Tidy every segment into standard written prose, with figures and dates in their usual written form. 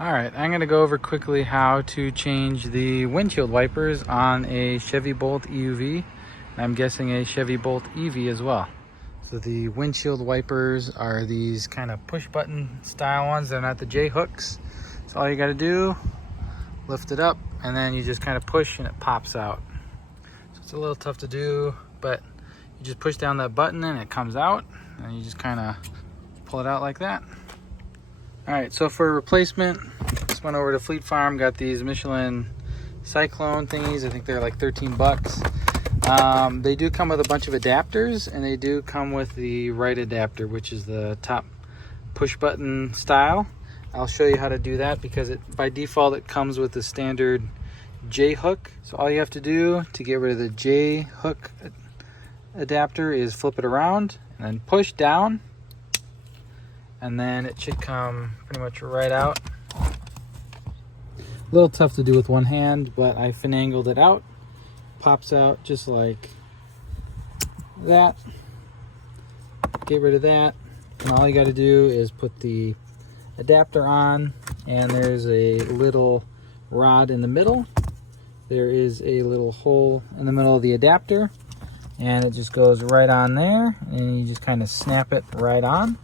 All right, I'm gonna go over quickly how to change the windshield wipers on a Chevy Bolt EUV. And I'm guessing a Chevy Bolt EV as well. So the windshield wipers are these kind of push button style ones. They're not the J hooks. So all you gotta do, lift it up, and then you just kind of push and it pops out. So it's a little tough to do, but you just push down that button and it comes out, and you just kind of pull it out like that. All right, so for a replacement, just went over to Fleet Farm, got these Michelin Cyclone thingies. I think they're like 13 bucks. They do come with a bunch of adapters, and they do come with the right adapter, which is the top push button style. I'll show you how to do that because by default it comes with the standard J hook. So all you have to do to get rid of the J hook adapter is flip it around and then push down, and then it should come pretty much right out. A little tough to do with one hand, but I finagled it out. Pops out just like that. Get rid of that, and all you got to do is put the adapter on, and there's a little rod in the middle. There is a little hole in the middle of the adapter, and it just goes right on there, and you just kind of snap it right on.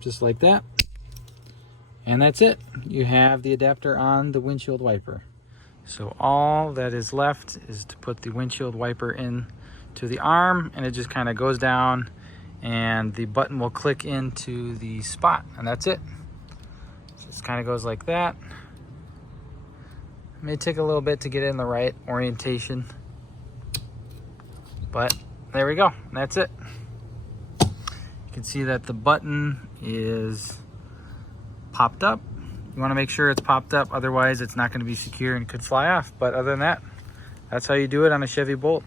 Just like that, and that's it. You have the adapter on the windshield wiper. So all that is left is to put the windshield wiper in to the arm, and it just kind of goes down, and the button will click into the spot, and that's it. So it kind of goes like that. It may take a little bit to get it in the right orientation, but there we go. That's it. You can see that the button is popped up. You want to make sure it's popped up, otherwise it's not going to be secure and could fly off. But other than that, that's how you do it on a Chevy Bolt.